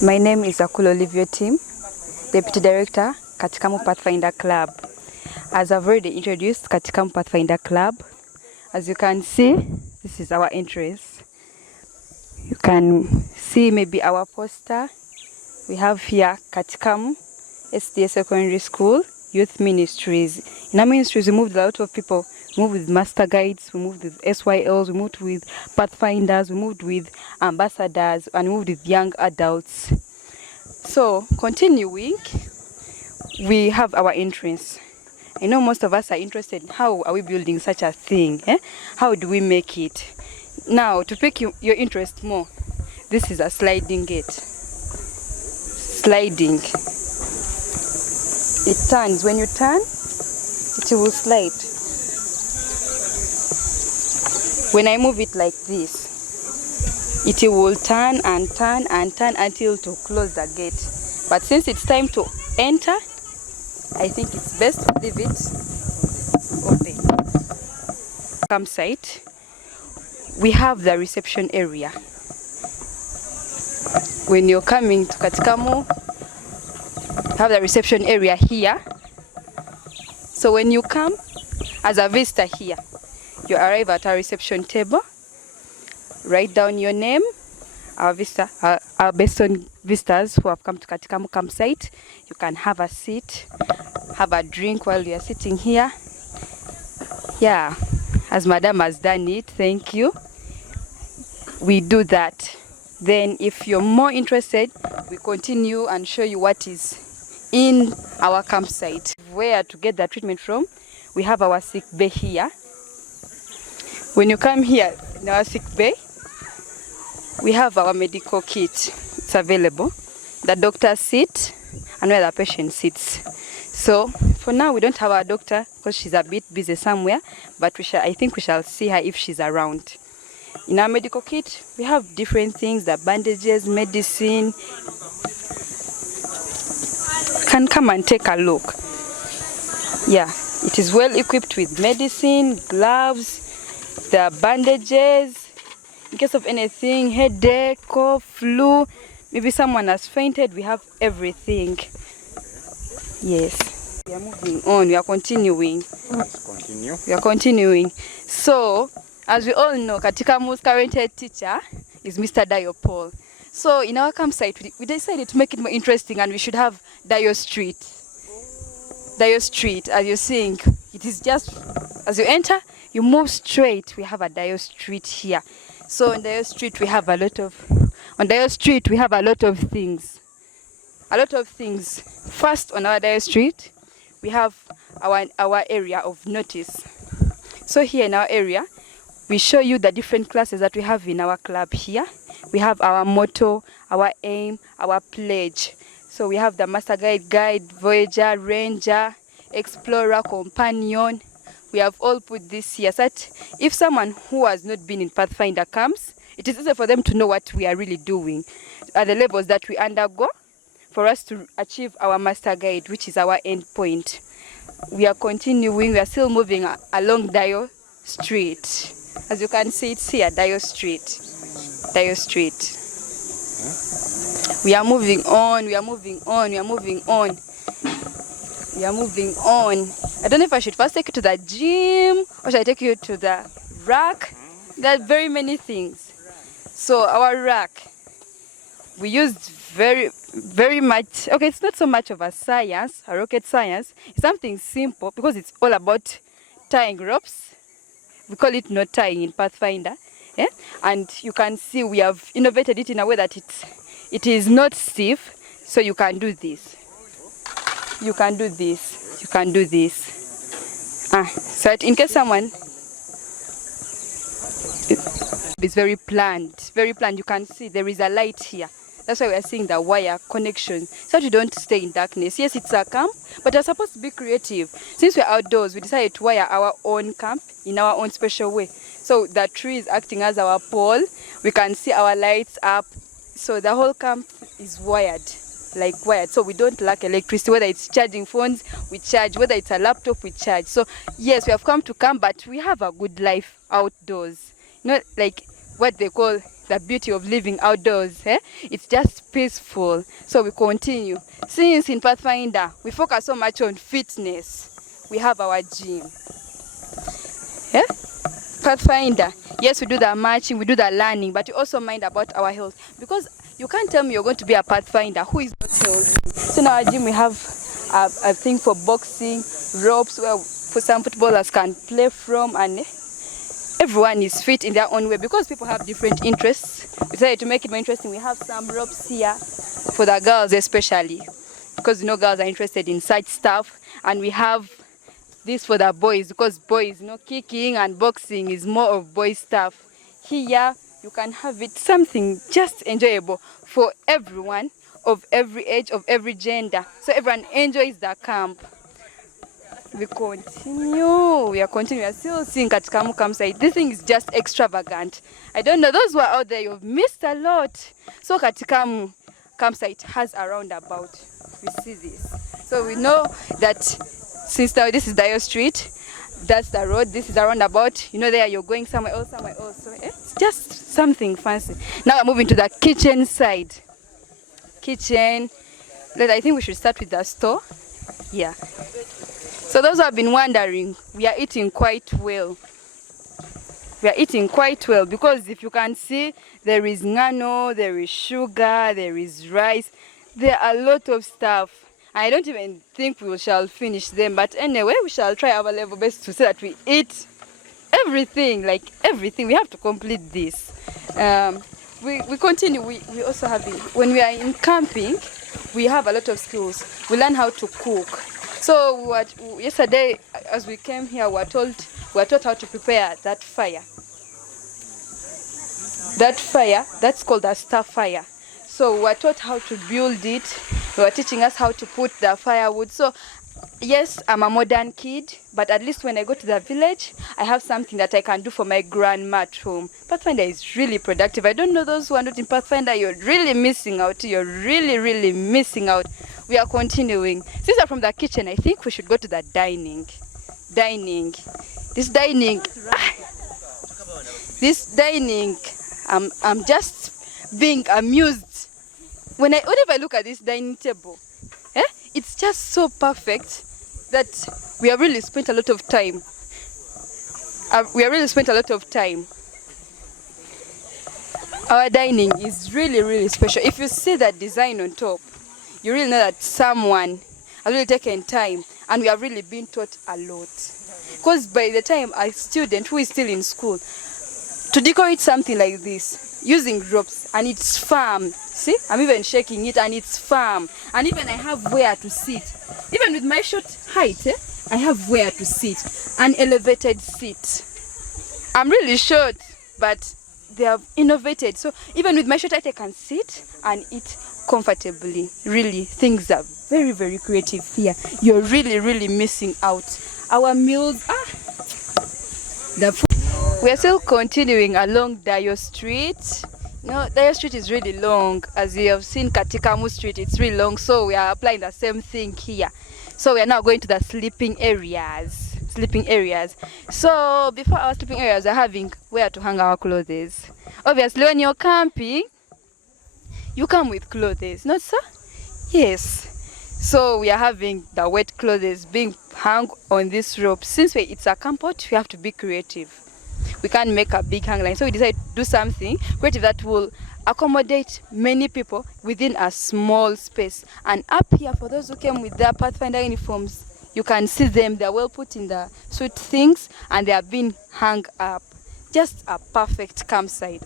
My name is Akula Olivia Tim, Deputy Director, Katikamu Pathfinder Club. As I've already introduced Katikamu Pathfinder Club, as you can see, this is our entrance. You can see maybe our poster. We have here Katikamu SDA Secondary School Youth Ministries. In our ministries, we moved a lot of people. We moved with master guides, we moved with SYLs, we moved with Pathfinders, we moved with ambassadors, and we moved with young adults. So, continuing, we have our entrance. I know most of us are interested in how are we building such a thing? How do we make it? Now, to pick your interest more, this is a sliding gate. Sliding. It turns. When you turn, it will slide. When I move it like this, it will turn and turn and turn until to close the gate. But since it's time to enter, I think it's best to leave it open. Campsite, we have the reception area. When you're coming to Katikamu, you have the reception area here. So when you come as a visitor here, you arrive at our reception table, write down your name. Our based on visitors who have come to Katikamu campsite, you can have a seat, have a drink while you are sitting here. Yeah, as Madam has done it, thank you. We do that. Then if you're more interested, we continue and show you what is in our campsite. Where to get the treatment from, we have our sick bay here. When you come here in our sick bay, we have our medical kit. It's available. The doctor sits and where the patient sits. So for now we don't have our doctor because she's a bit busy somewhere, but I think we shall see her if she's around. In our medical kit, we have different things, the bandages, medicine. You can come and take a look. Yeah, it is well equipped with medicine, gloves, the bandages, in case of anything, headache, cough, flu, maybe someone has fainted, we have everything. Yes. We are moving on, we are continuing. Let's continue. We are continuing. So, as we all know, Katikamu's current head teacher is Mr. Dio Paul. So, in our campsite, we decided to make it more interesting and we should have Dio Street. Dio Street, as you're seeing, it is just, as you enter, you move straight. We have a Dio Street here. So on Dio Street we have a lot of things. First, on our Dio Street, we have our area of notice. So here in our area, we show you the different classes that we have in our club here. We have our motto, our aim, our pledge. So we have the Master Guide, Voyager, Ranger, Explorer, Companion. We have all put this here so that if someone who has not been in Pathfinder comes, it is easy for them to know what we are really doing at the levels that we undergo for us to achieve our Master Guide, which is our end point. We are continuing, we are still moving along Dio Street. As you can see, it's here, Dio Street. Dio Street. We are moving on, we are moving on, we are moving on. We are moving on. I don't know if I should first take you to the gym or should I take you to the rack. There are very many things. So our rack, we used very much, okay, it's not so much of a science, a rocket science. It's something simple because it's all about tying ropes. We call it knot tying in Pathfinder. Yeah? And you can see we have innovated it in a way that it is not stiff, so you can do this. You can do this. You can do this. So that in case someone is very planned, you can see there is a light here. That's why we are seeing the wire connection, so that you don't stay in darkness. Yes, it's a camp, but we're supposed to be creative. Since we're outdoors, we decided to wire our own camp in our own special way. So the tree is acting as our pole. We can see our lights up. So the whole camp is wired. So we don't lack electricity. Whether it's charging phones, we charge. Whether it's a laptop, we charge. So yes, we have come to camp, but we have a good life outdoors. Not like what they call the beauty of living outdoors. It's just peaceful. So we continue. Since in Pathfinder, we focus so much on fitness, we have our gym. Pathfinder, yes, we do the marching, we do the learning, but we also mind about our health. Because you can't tell me you're going to be a Pathfinder who is not healthy. So in our gym, we have a thing for boxing, ropes, where for some footballers can play from, and everyone is fit in their own way because people have different interests. We decided to make it more interesting. We have some ropes here for the girls especially, because girls are interested in such stuff. And we have this for the boys, because boys, kicking and boxing is more of boys stuff. Here you can have it something just enjoyable for everyone of every age, of every gender, so everyone enjoys the camp. We continue. We are still seeing Katikamu campsite. This thing is just extravagant. I don't know, those who are out there, you've missed a lot. So Katikamu campsite has a roundabout. We see this. So we know that since now this is Dio Street, that's the road, this is a roundabout. There you're going somewhere else. So it's just something fancy. Now we're moving to the kitchen side. Kitchen. I think we should start with the store. Yeah. So those who have been wondering, we are eating quite well. We are eating quite well because if you can see, there is ngano, there is sugar, there is rice. There are a lot of stuff. I don't even think we shall finish them. But anyway, we shall try our level best to say that we eat everything, like everything. We have to complete this. We continue. We also have, when we are in camping, we have a lot of skills. We learn how to cook. So yesterday, as we came here, we were taught how to prepare that fire. That fire, that's called a star fire. So we were taught how to build it. They were teaching us how to put the firewood. So yes, I'm a modern kid, but at least when I go to the village, I have something that I can do for my grandma at home. Pathfinder is really productive. I don't know, those who are not in Pathfinder, you're really missing out. You're really, really missing out. We are continuing. Since we're from the kitchen, I think we should go to the dining. This dining, I'm just being amused. Whenever I look at this dining table, it's just so perfect that we have really spent a lot of time. Our dining is really, really special. If you see that design on top, you really know that someone has really taken time, and we have really been taught a lot. Because by the time a student who is still in school, to decorate something like this, using ropes, and it's firm. See, I'm even shaking it, and it's firm. And even I have where to sit. Even with my short height, I have where to sit. An elevated seat. I'm really short, but they have innovated. So even with my short height, I can sit and eat comfortably. Really, things are very, very creative here. You're really, really missing out. Our meals, the food. We are still continuing along Dio Street. Dio Street is really long. As you have seen Katikamu Street, it's really long. So we are applying the same thing here. So we are now going to the sleeping areas. So before our sleeping areas, we're having where to hang our clothes. Obviously, when you're camping, you come with clothes, not so? Yes. So we are having the wet clothes being hung on this rope. Since it's a campot, we have to be creative. We can't make a big hang line. So we decided to do something creative that will accommodate many people within a small space. And up here, for those who came with their Pathfinder uniforms, you can see them. They're well put in the sweet things, and they are being hung up. Just a perfect campsite.